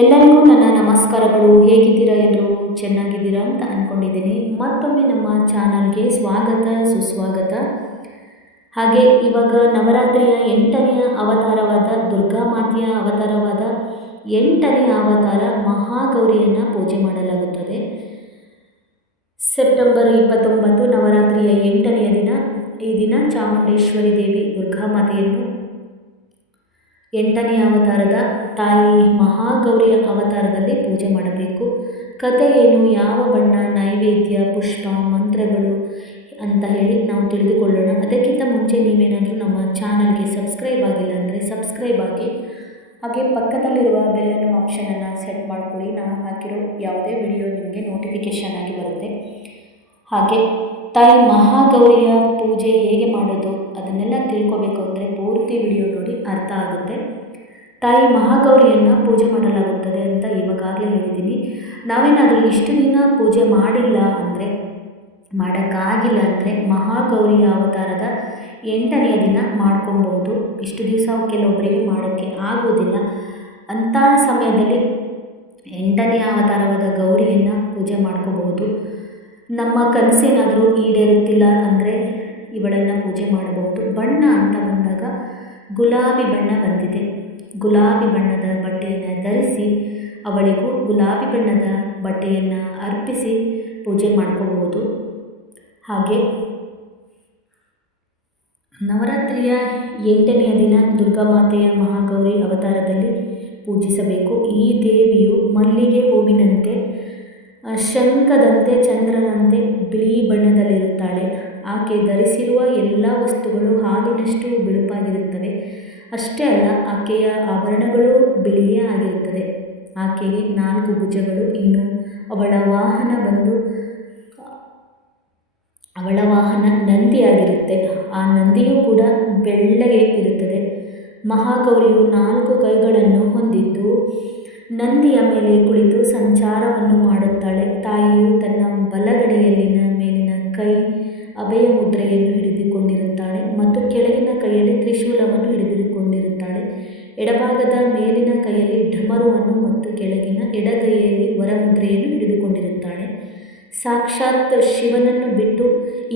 ಎಲ್ಲರಿಗೂ ನನ್ನ ನಮಸ್ಕಾರಗಳು. ಹೇಗಿದ್ದೀರಾ? ಎಲ್ಲರೂ ಚೆನ್ನಾಗಿದ್ದೀರಾ ಅಂತ ಅಂದ್ಕೊಂಡಿದ್ದೀನಿ. ಮತ್ತೊಮ್ಮೆ ನಮ್ಮ ಚಾನಲ್ಗೆ ಸ್ವಾಗತ ಸುಸ್ವಾಗತ. ಹಾಗೆ ಇವಾಗ ನವರಾತ್ರಿಯ 8ನೆಯ ಅವತಾರವಾದ ದುರ್ಗಾಮಾತೆಯ ಅವತಾರವಾದ 8ನೇ ಅವತಾರ ಮಹಾಗೌರಿಯನ್ನು ಪೂಜೆ ಮಾಡಲಾಗುತ್ತದೆ. ಸೆಪ್ಟೆಂಬರ್ 29 ನವರಾತ್ರಿಯ 8ನೆಯ ದಿನ. ಈ ದಿನ ಚಾಮುಂಡೇಶ್ವರಿ ದೇವಿ ದುರ್ಗಾಮಾತೆಯನ್ನು 8ನೇ ಅವತಾರದ ತಾಯಿ ಮಹಾಗೌರಿಯ ಅವತಾರದಲ್ಲಿ ಪೂಜೆ ಮಾಡಬೇಕು. ಕಥೆ ಏನು, ಯಾವ ಬಣ್ಣ, ನೈವೇದ್ಯ, ಪುಷ್ಪ, ಮಂತ್ರಗಳು ಅಂತ ಹೇಳಿ ನಾವು ತಿಳಿದುಕೊಳ್ಳೋಣ. ಅದಕ್ಕಿಂತ ಮುಂಚೆ ನೀವೇನಾದರೂ ನಮ್ಮ ಚಾನಲ್ಗೆ ಸಬ್ಸ್ಕ್ರೈಬ್ ಆಗಿಲ್ಲ ಅಂದರೆ ಸಬ್ಸ್ಕ್ರೈಬ್ ಆಗಿ, ಹಾಗೆ ಪಕ್ಕದಲ್ಲಿರುವ ಬೆಲ್ಲನ್ನು ಆಪ್ಷನನ್ನು ಸೆಟ್ ಮಾಡ್ಕೊಳ್ಳಿ. ನಾವು ಹಾಕಿರೋ ಯಾವುದೇ ವಿಡಿಯೋ ನಿಮಗೆ ನೋಟಿಫಿಕೇಷನ್ ಆಗಿ ಬರುತ್ತೆ. ಹಾಗೆ ತಾಯಿ ಮಹಾಗೌರಿಯ ಪೂಜೆ ಹೇಗೆ ಮಾಡೋದು ಅದನ್ನೆಲ್ಲ ತಿಳ್ಕೊಬೇಕು ಅಂದರೆ ಪೂರ್ತಿ ವಿಡಿಯೋ ನೋಡಿ ಅರ್ಥ ಆಗುತ್ತೆ. ತಾಯಿ ಮಹಾಗೌರಿಯನ್ನು ಪೂಜೆ ಮಾಡಲಾಗುತ್ತದೆ ಅಂತ ಇವಾಗಲೇ ಹೇಳಿದ್ದೀನಿ. ನಾವೇನಾದರೂ ಇಷ್ಟು ದಿನ ಪೂಜೆ ಮಾಡಿಲ್ಲ ಅಂದರೆ, ಮಾಡೋಕ್ಕಾಗಿಲ್ಲ ಅಂದರೆ ಮಹಾಗೌರಿಯ ಅವತಾರದ 8ನೆಯ ದಿನ ಮಾಡ್ಕೊಬೋದು. ಇಷ್ಟು ದಿವಸ ಕೆಲವೊಬ್ಬರಿಗೆ ಮಾಡೋಕ್ಕೆ ಆಗೋದಿಲ್ಲ. ಅಂಥ ಸಮಯದಲ್ಲಿ 8ನೇ ಅವತಾರವಾದ ಗೌರಿಯನ್ನು ಪೂಜೆ ಮಾಡ್ಕೋಬಹುದು. ನಮ್ಮ ಕನಸೇನಾದರೂ ಈಡೇರುತ್ತಿಲ್ಲ ಅಂದರೆ ಇವಳನ್ನು ಪೂಜೆ ಮಾಡಬಹುದು. ಬಣ್ಣ ಅಂತ ಬಂದಾಗ ಗುಲಾಬಿ ಬಣ್ಣ ಬಂದಿದೆ. ಗುಲಾಬಿ ಬಣ್ಣದ ಬಟ್ಟೆಯನ್ನು ಧರಿಸಿ ಅವಳಿಗೂ ಗುಲಾಬಿ ಬಣ್ಣದ ಬಟ್ಟೆಯನ್ನು ಅರ್ಪಿಸಿ ಪೂಜೆ ಮಾಡ್ಕೋಬಹುದು. ಹಾಗೆ ನವರಾತ್ರಿಯ 8ನೆಯ ದಿನ ದುರ್ಗಾಮಾತೆಯ ಮಹಾಗೌರಿ ಅವತಾರದಲ್ಲಿ ಪೂಜಿಸಬೇಕು. ಈ ದೇವಿಯು ಮಲ್ಲಿಗೆ ಹೂವಿನಂತೆ, ಶಂಖದಂತೆ, ಚಂದ್ರನಂತೆ ಬಿಳಿ ಬಣ್ಣದಲ್ಲಿರುತ್ತಾಳೆ. ಆಕೆ ಧರಿಸಿರುವ ಎಲ್ಲ ವಸ್ತುಗಳು ಹಾಲಿನಷ್ಟು ಬಿಳುಪಾಗಿರುತ್ತವೆ. ಅಷ್ಟೇ ಅಲ್ಲ, ಆಕೆಯ ಆಭರಣಗಳು ಬಿಳಿಯೇ ಆಗಿರುತ್ತದೆ. ಆಕೆಗೆ 4 ಭುಜಗಳು. ಇನ್ನು ಅವಳ ವಾಹನ ನಂದಿಯಾಗಿರುತ್ತೆ. ಆ ನಂದಿಯೂ ಕೂಡ ಬೆಳ್ಳಗೆ ಇರುತ್ತದೆ. ಮಹಾಗೌರಿಯು 4 ಕೈಗಳನ್ನು ಹೊಂದಿದ್ದು ನಂದಿಯ ಮೇಲೆ ಕುಳಿತು ಸಂಚಾರವನ್ನು ಮಾಡುತ್ತಾಳೆ. ತಾಯಿಯು ತನ್ನ ಬಲಗಡೆಯಲ್ಲಿನ ಮೇಲಿನ ಕೈ ಅಭಯ ಮುದ್ರೆಯನ್ನು ಹಿಡಿದುಕೊಂಡಿರುತ್ತಾಳೆ ಮತ್ತು ಕೆಳಗಿನ ಕೈಯಲ್ಲಿ ತ್ರಿಶೂಲವನ್ನು ಹಿಡಿದುಕೊಂಡಿರುತ್ತಾಳೆ. ಎಡಭಾಗದ ಮೇಲಿನ ಕೈಯಲ್ಲಿ ಢಮರುವನ್ನು ಮತ್ತು ಕೆಳಗಿನ ಎಡಗೈಯಲ್ಲಿ ವರಮುದ್ರೆಯನ್ನು ಹಿಡಿದುಕೊಂಡಿರುತ್ತಾಳೆ. ಸಾಕ್ಷಾತ್ ಶಿವನನ್ನು ಬಿಟ್ಟು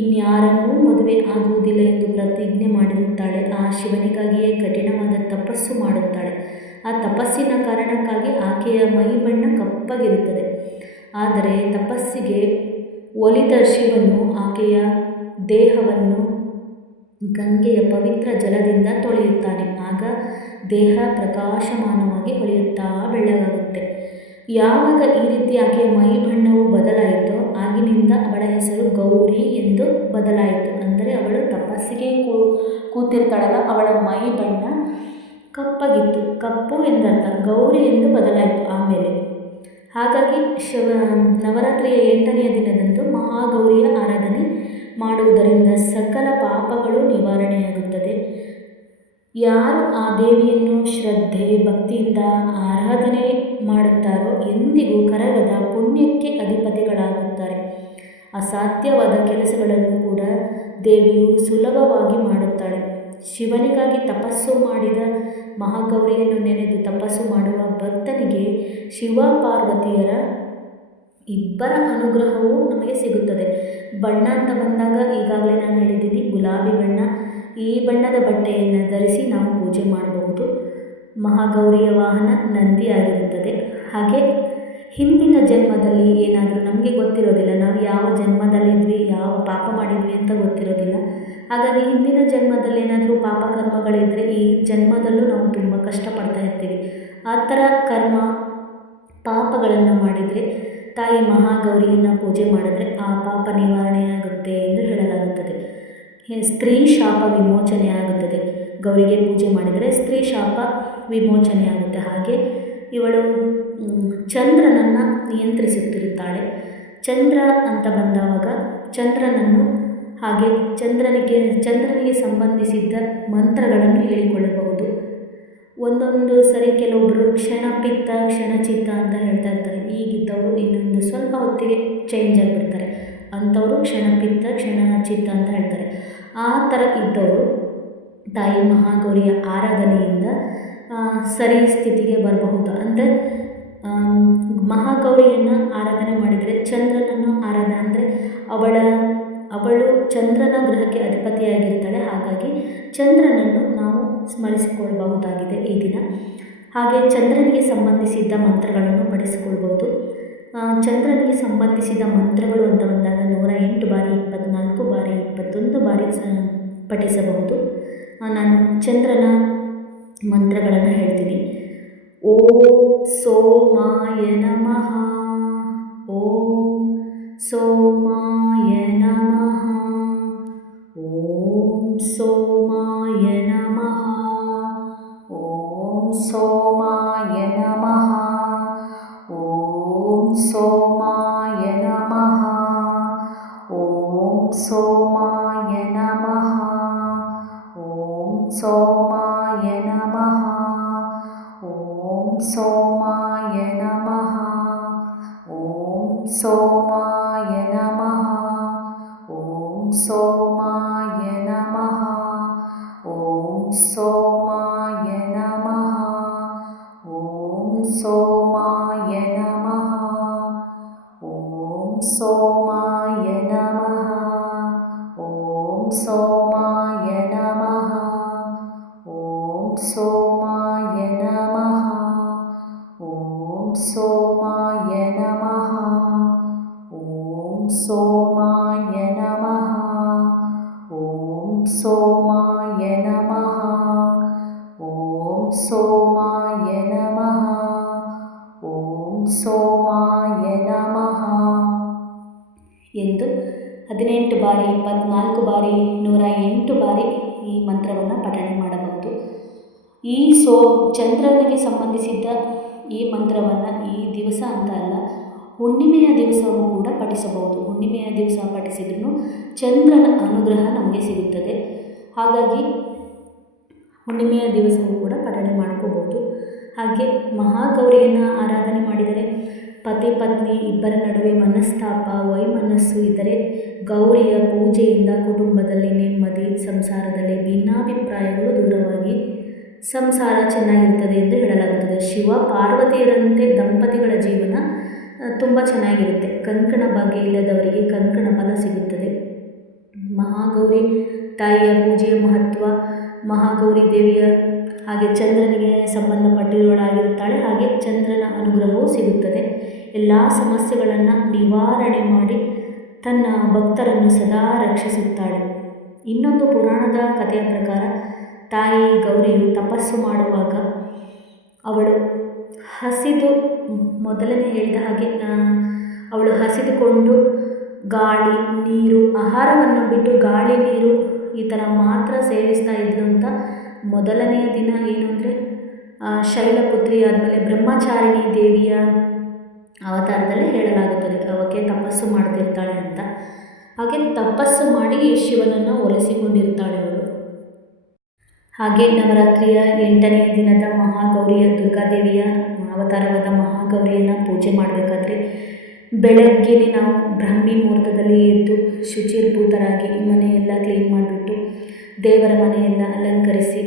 ಇನ್ಯಾರನ್ನೂ ಮದುವೆ ಆಗುವುದಿಲ್ಲ ಎಂದು ಪ್ರತಿಜ್ಞೆ ಮಾಡಿರುತ್ತಾಳೆ. ಆ ಶಿವನಿಗಾಗಿಯೇ ಕಠಿಣವಾದ ತಪಸ್ಸು ಮಾಡುತ್ತಾಳೆ. ಆ ತಪಸ್ಸಿನ ಕಾರಣಕ್ಕಾಗಿ ಆಕೆಯ ಮೈ ಬಣ್ಣ ಕಪ್ಪಗಿರುತ್ತದೆ. ಆದರೆ ತಪಸ್ಸಿಗೆ ಒಲಿದ ಶಿವನು ಆಕೆಯ ದೇಹವನ್ನು ಗಂಗೆಯ ಪವಿತ್ರ ಜಲದಿಂದ ತೊಳೆಯುತ್ತಾನೆ. ಆಗ ದೇಹ ಪ್ರಕಾಶಮಾನವಾಗಿ ಹೊಳೆಯುತ್ತಾ ಬೆಳ್ಳಗಾಗುತ್ತೆ. ಯಾವಾಗ ಈ ರೀತಿ ಆಕೆಯ ಮೈ ಬಣ್ಣವು ಬದಲಾಯಿತೋ ಆಗಿನಿಂದ ಅವಳ ಹೆಸರು ಗೌರಿ ಎಂದು ಬದಲಾಯಿತು. ಅಂದರೆ ಅವಳು ತಪಸ್ಸಿಗೆ ಕೂತಿರ್ತಾಳಲ್ಲ, ಅವಳ ಮೈ ಬಣ್ಣ ಕಪ್ಪಗಿತ್ತು. ಕಪ್ಪು ಎಂದರ್ಥ, ಗೌರಿ ಎಂದು ಬದಲಾಯಿತು ಆಮೇಲೆ. ಹಾಗಾಗಿ ನವರಾತ್ರಿಯ 8ನೆಯ ದಿನದಂದು ಮಹಾಗೌರಿಯ ಆರಾಧನೆ ಮಾಡುವುದರಿಂದ ಸಕಲ ಪಾಪಗಳು ನಿವಾರಣೆಯಾಗುತ್ತದೆ. ಯಾರು ಆ ದೇವಿಯನ್ನು ಶ್ರದ್ಧೆ ಭಕ್ತಿಯಿಂದ ಆರಾಧನೆ ಮಾಡುತ್ತಾರೋ ಎಂದಿಗೂ ಕರಗದ ಪುಣ್ಯಕ್ಕೆ ಅಧಿಪತಿಗಳಾಗುತ್ತಾರೆ. ಅಸಾಧ್ಯವಾದ ಕೆಲಸಗಳನ್ನು ಕೂಡ ದೇವಿಯು ಸುಲಭವಾಗಿ ಮಾಡುತ್ತಾಳೆ. ಶಿವನಿಗಾಗಿ ತಪಸ್ಸು ಮಾಡಿದ ಮಹಾಗೌರಿಯನ್ನು ನೆನೆದು ತಪಸ್ಸು ಮಾಡುವ ಭಕ್ತನಿಗೆ ಶಿವಪಾರ್ವತಿಯರ ಇಬ್ಬರ ಅನುಗ್ರಹವೂ ನಮಗೆ ಸಿಗುತ್ತದೆ. ಬಣ್ಣ ಅಂತ ಬಂದಾಗ ಈಗಾಗಲೇ ನಾನು ಹೇಳಿದ್ದೀನಿ, ಗುಲಾಬಿ ಬಣ್ಣ. ಈ ಬಣ್ಣದ ಬಟ್ಟೆಯನ್ನು ಧರಿಸಿ ನಾವು ಪೂಜೆ ಮಾಡಬಹುದು. ಮಹಾಗೌರಿಯ ವಾಹನ ನಂದಿ ಆಗಿರುತ್ತದೆ. ಹಾಗೆ ಹಿಂದಿನ ಜನ್ಮದಲ್ಲಿ ಏನಾದರೂ ನಮಗೆ ಗೊತ್ತಿರೋದಿಲ್ಲ, ನಾವು ಯಾವ ಜನ್ಮದಲ್ಲಿದ್ವಿ, ಯಾವ ಪಾಪ ಮಾಡಿದ್ವಿ ಅಂತ ಗೊತ್ತಿರೋದಿಲ್ಲ. ಹಾಗಾಗಿ ಹಿಂದಿನ ಜನ್ಮದಲ್ಲಿ ಏನಾದರೂ ಪಾಪ ಕರ್ಮಗಳಿದ್ದರೆ ಈ ಜನ್ಮದಲ್ಲೂ ನಾವು ತುಂಬ ಕಷ್ಟಪಡ್ತಾ ಇರ್ತೀವಿ. ಆ ಥರ ಕರ್ಮ ಪಾಪಗಳನ್ನು ಮಾಡಿದರೆ ತಾಯಿ ಮಹಾಗೌರಿಯನ್ನು ಪೂಜೆ ಮಾಡಿದ್ರೆ ಆ ಪಾಪ ನಿವಾರಣೆಯಾಗುತ್ತೆ ಎಂದು ಹೇಳಲಾಗುತ್ತದೆ. ಸ್ತ್ರೀ ಶಾಪ ವಿಮೋಚನೆ ಆಗುತ್ತದೆ. ಗೌರಿಗೆ ಪೂಜೆ ಮಾಡಿದರೆ ಸ್ತ್ರೀ ಶಾಪ ವಿಮೋಚನೆ ಆಗುತ್ತೆ. ಹಾಗೆ ಇವಳು ಚಂದ್ರನನ್ನು ನಿಯಂತ್ರಿಸುತ್ತಿರುತ್ತಾಳೆ. ಚಂದ್ರ ಅಂತ ಬಂದಾಗ ಚಂದ್ರನನ್ನು, ಹಾಗೆ ಚಂದ್ರನಿಗೆ ಸಂಬಂಧಿಸಿದ ಮಂತ್ರಗಳನ್ನು ಹೇಳಿಕೊಳ್ಳಬಹುದು. ಒಂದೊಂದು ಸರಿ ಕೆಲವೊಬ್ಬರು ಕ್ಷಣಪಿತ್ತ ಕ್ಷಣಚಿತ್ತ ಅಂತ ಹೇಳ್ತಾ ಇರ್ತಾರೆ. ಈಗಿದ್ದವರು ಇನ್ನೊಂದು ಸ್ವಲ್ಪ ಹೊತ್ತಿಗೆ ಚೇಂಜ್ ಆಗಿಬಿಡ್ತಾರೆ. ಅಂಥವರು ಕ್ಷಣಪಿತ್ತ ಕ್ಷಣಚಿತ್ತ ಅಂತ ಹೇಳ್ತಾರೆ. ಆ ಥರ ಇದ್ದವರು ತಾಯಿ ಮಹಾಗೌರಿಯ ಆರಾಧನೆಯಿಂದ ಸರಿ ಸ್ಥಿತಿಗೆ ಬರಬಹುದು. ಅಂದರೆ ಮಹಾಗೌರಿಯನ್ನು ಆರಾಧನೆ ಮಾಡಿದರೆ ಚಂದ್ರನನ್ನು ಅಂದರೆ ಅವಳು ಚಂದ್ರನ ಗ್ರಹಕ್ಕೆ ಅಧಿಪತಿಯಾಗಿರ್ತಾಳೆ. ಹಾಗಾಗಿ ಚಂದ್ರನನ್ನು ನಾವು ಸ್ಮರಿಸಿಕೊಳ್ಳಬಹುದಾಗಿದೆ ಈ ದಿನ. ಹಾಗೆ ಚಂದ್ರನಿಗೆ ಸಂಬಂಧಿಸಿದ ಮಂತ್ರಗಳನ್ನು ಪಠಿಸಿಕೊಳ್ಬೋದು. ಚಂದ್ರನಿಗೆ ಸಂಬಂಧಿಸಿದ ಮಂತ್ರಗಳು ಅಂತ ಬಂದಾಗ 108 ಬಾರಿ, 24 ಬಾರಿ, 21 ಬಾರಿ ಪಠಿಸಬಹುದು. ನಾನು ಚಂದ್ರನ ಮಂತ್ರಗಳನ್ನು ಹೇಳ್ತೀನಿ. ಓಂ ಸೋಮಾಯ ನಮಃ, ಓಂ ಸೋಮಾಯ ನಮಃ, ಓಂ ಸೋಮಾಯ ನಮಃ, ಓಂ ಸೋಮಾಯ ನಮಃ, ಓಂ ಸೋಮಾಯ ನಮಃ, ಓಂ ಸೋಮಾಯ ನಮಃ, ಓಂ ಸೋಮಾಯ ನಮಃ, ಓಂ ಸೋಮಾಯ ನಮಃ, ಓಂ ಸೋಮಾಯ ನಮಃ, ಓಂ ಸೋಮಾಯ ನಮಃ, ಓಂ ಸೋಮಾಯ ನಮಃ, ಓಂ ಸೋಮಾಯ ನಮಃ, ಓಂ ಸೋಮಾಯ ನಮಃ, ಓಂ ಸೋಮಾಯ ನಮಃ, ಓಂ ಸೋಮಾಯ ನಮಃ, ಓಂ ಸೋಮಾಯ ನಮಃ, ಓಂ ಸೋಮಾಯ ನಮಃ, ಓಂ ಸೋಮಾಯ ನಮಃ, ಓಂ ಸೋಮಾಯ ನಮಃ, ಓಂ ಸೋಮಾಯ ನಮಃ ಎಂದು 18 ಬಾರಿ, 24 ಬಾರಿ, 108 ಬಾರಿ ಈ ಮಂತ್ರವನ್ನು ಪಠಣೆ ಮಾಡಬಹುದು. ಈ ಚಂದ್ರನಿಗೆ ಸಂಬಂಧಿಸಿದ ಈ ಮಂತ್ರವನ್ನು ಈ ದಿವಸ ಅಂತ ಅಲ್ಲ, ಹುಣ್ಣಿಮೆಯ ದಿವಸವೂ ಕೂಡ ಪಠಿಸಬಹುದು. ಹುಣ್ಣಿಮೆಯ ದಿವಸ ಪಠಿಸಿದ್ರೂ ಚಂದ್ರನ ಅನುಗ್ರಹ ನಮಗೆ ಸಿಗುತ್ತದೆ. ಹಾಗಾಗಿ ಹುಣ್ಣಿಮೆಯ ದಿವಸವೂ ಕೂಡ ಪಠಣೆ ಮಾಡ್ಕೋಬೋದು. ಹಾಗೆ ಮಹಾಗೌರಿಯನ್ನು ಆರಾಧನೆ ಮಾಡಿದರೆ ಪತಿ ಪತ್ನಿ ಇಬ್ಬರ ನಡುವೆ ಮನಸ್ತಾಪ, ವೈಮನಸ್ಸು ಇದ್ದರೆ ಗೌರಿಯ ಪೂಜೆಯಿಂದ ಕುಟುಂಬದಲ್ಲಿ ನೆಮ್ಮದಿ, ಸಂಸಾರದಲ್ಲಿ ಭಿನ್ನಾಭಿಪ್ರಾಯಗಳು ದೂರವಾಗಿ ಸಂಸಾರ ಚೆನ್ನಾಗಿರ್ತದೆ ಎಂದು ಹೇಳಲಾಗುತ್ತದೆ. ಶಿವ ಪಾರ್ವತಿಯರಂತೆ ದಂಪತಿಗಳ ಜೀವನ ತುಂಬ ಚೆನ್ನಾಗಿರುತ್ತೆ. ಕಂಕಣ ಭಾಗ್ಯ ಇಲ್ಲದವರಿಗೆ ಕಂಕಣ ಫಲ ಸಿಗುತ್ತದೆ. ಮಹಾಗೌರಿ ತಾಯಿಯ ಪೂಜೆಯ ಮಹತ್ವ, ಮಹಾಗೌರಿ ದೇವಿಯ ಹಾಗೆ ಚಂದ್ರನಿಗೆ ಸಂಬಂಧಪಟ್ಟಿರುವಳಾಗಿರುತ್ತಾಳೆ. ಹಾಗೆ ಚಂದ್ರನ ಅನುಗ್ರಹವೂ ಸಿಗುತ್ತದೆ. ಎಲ್ಲ ಸಮಸ್ಯೆಗಳನ್ನು ನಿವಾರಣೆ ಮಾಡಿ ತನ್ನ ಭಕ್ತರನ್ನು ಸದಾ ರಕ್ಷಿಸುತ್ತಾಳೆ. ಇನ್ನೊಂದು ಪುರಾಣದ ಕಥೆಯ ಪ್ರಕಾರ ತಾಯಿ ಗೌರಿಯು ತಪಸ್ಸು ಮಾಡುವಾಗ ಅವಳು ಮೊದಲನೇ ಹೇಳಿದ ಹಾಗೆ ಅವಳು ಹಸಿದುಕೊಂಡು ಗಾಳಿ, ನೀರು, ಆಹಾರವನ್ನು ಬಿಟ್ಟು ಗಾಳಿ, ನೀರು ಈ ಥರ ಮಾತ್ರ ಸೇವಿಸ್ತಾ ಇದ್ಲು ಅಂತ ಮೊದಲನೆಯ ದಿನ ಏನು ಅಂದರೆ ಶೈಲಪುತ್ರಿ ಆದಮೇಲೆ ಬ್ರಹ್ಮಚಾರಿಣಿ ದೇವಿಯ ಅವತಾರದಲ್ಲೇ ಹೇಳಲಾಗುತ್ತದೆ. ಅವಕ್ಕೆ ತಪಸ್ಸು ಮಾಡ್ತಿರ್ತಾಳೆ ಅಂತ. ಹಾಗೆ ತಪಸ್ಸು ಮಾಡಿ ಶಿವನನ್ನು ಒಲಿಸಿಕೊಂಡಿರ್ತಾಳೆ ಅವಳು. ಹಾಗೆ ನವರಾತ್ರಿಯ 8ನೇ ದಿನದ ಮಹಾಗೌರಿಯ ದುರ್ಗಾದೇವಿಯ ಅವತಾರವಾದ ಮಹಾಗೌರಿಯನ್ನು ಪೂಜೆ ಮಾಡಬೇಕಾದ್ರೆ ಬೆಳಗ್ಗೆ ನಾವು ಬ್ರಾಹ್ಮಿ ಮುಹೂರ್ತದಲ್ಲಿ ಎದ್ದು ಶುಚಿರ್ಭೂತರಾಗಿ ಮನೆಯೆಲ್ಲ ಕ್ಲೀನ್ ಮಾಡಿಬಿಟ್ಟು ದೇವರ ಮನೆಯೆಲ್ಲ ಅಲಂಕರಿಸಿ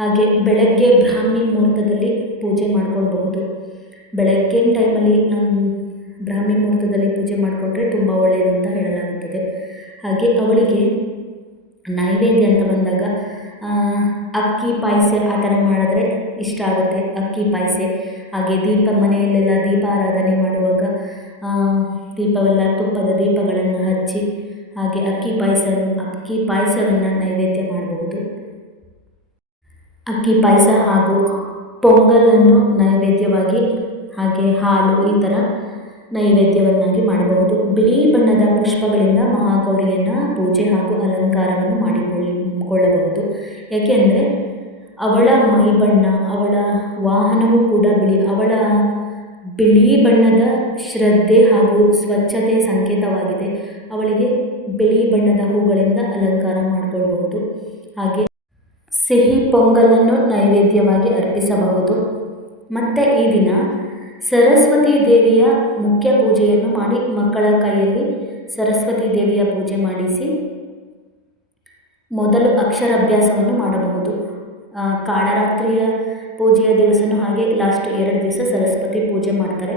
ಹಾಗೆ ಬೆಳಗ್ಗೆ ಬ್ರಾಹ್ಮಿ ಮುಹೂರ್ತದಲ್ಲಿ ಪೂಜೆ ಮಾಡ್ಕೊಳ್ಬಹುದು. ಬೆಳಗ್ಗೆ ಟೈಮಲ್ಲಿ ಬ್ರಾಹ್ಮಿ ಮುಹೂರ್ತದಲ್ಲಿ ಪೂಜೆ ಮಾಡಿಕೊಂಡ್ರೆ ತುಂಬ ಒಳ್ಳೆಯದು ಅಂತ ಹೇಳಲಾಗುತ್ತದೆ. ಹಾಗೆ ಅವಳಿಗೆ ನೈವೇದ್ಯ ಅಂತ ಬಂದಾಗ ಅಕ್ಕಿ ಪಾಯಸ ಆ ಥರ ಮಾಡಿದ್ರೆ ಇಷ್ಟ ಆಗುತ್ತೆ. ಅಕ್ಕಿ ಪಾಯಸ, ಹಾಗೆ ಮನೆಯಲ್ಲೆಲ್ಲ ದೀಪಾರಾಧನೆ ಮಾಡುವಾಗ ದೀಪವೆಲ್ಲ ತುಪ್ಪದ ದೀಪಗಳನ್ನು ಹಚ್ಚಿ ಹಾಗೆ ಅಕ್ಕಿ ಪಾಯಸವನ್ನು ನೈವೇದ್ಯ ಮಾಡಬಹುದು. ಅಕ್ಕಿ ಪಾಯಸ ಹಾಗೂ ಪೊಂಗಲನ್ನು ನೈವೇದ್ಯವಾಗಿ ಹಾಗೆ ಹಾಲು ಈ ಥರ ನೈವೇದ್ಯವನ್ನಾಗಿ ಮಾಡಬಹುದು. ಬಿಳಿ ಬಣ್ಣದ ಪುಷ್ಪಗಳಿಂದ ಮಹಾಗೌರಿಯನ್ನು ಪೂಜೆ ಹಾಗೂ ಅಲಂಕಾರವನ್ನು ಮಾಡಿಕೊಳ್ಳಬಹುದು. ಏಕೆಂದರೆ ಅವಳ ಮೈಬಣ್ಣ, ಅವಳ ವಾಹನವೂ ಕೂಡ ಅವಳ ಬಿಳಿ ಬಣ್ಣದ ಶ್ರದ್ಧೆ ಹಾಗೂ ಸ್ವಚ್ಛತೆ ಸಂಕೇತವಾಗಿದೆ. ಅವಳಿಗೆ ಬಿಳಿ ಬಣ್ಣದ ಹೂಗಳಿಂದ ಅಲಂಕಾರ ಮಾಡಿಕೊಳ್ಳಬಹುದು. ಹಾಗೆ ಸಿಹಿ ಪೊಂಗಲನ್ನು ನೈವೇದ್ಯವಾಗಿ ಅರ್ಪಿಸಬಹುದು. ಮತ್ತು ಈ ದಿನ ಸರಸ್ವತಿ ದೇವಿಯ ಮುಖ್ಯ ಪೂಜೆಯನ್ನು ಮಾಡಿ ಮಕ್ಕಳ ಕೈಯಲ್ಲಿ ಸರಸ್ವತಿ ದೇವಿಯ ಪೂಜೆ ಮಾಡಿಸಿ ಮೊದಲು ಅಕ್ಷರಾಭ್ಯಾಸವನ್ನು ಮಾಡಬಹುದು. ಕಾಳರಾತ್ರಿಯ ಪೂಜೆಯ ದಿವಸನೂ ಹಾಗೆ ಲಾಸ್ಟ್ 2 ದಿವಸ ಸರಸ್ವತಿ ಪೂಜೆ ಮಾಡ್ತಾರೆ.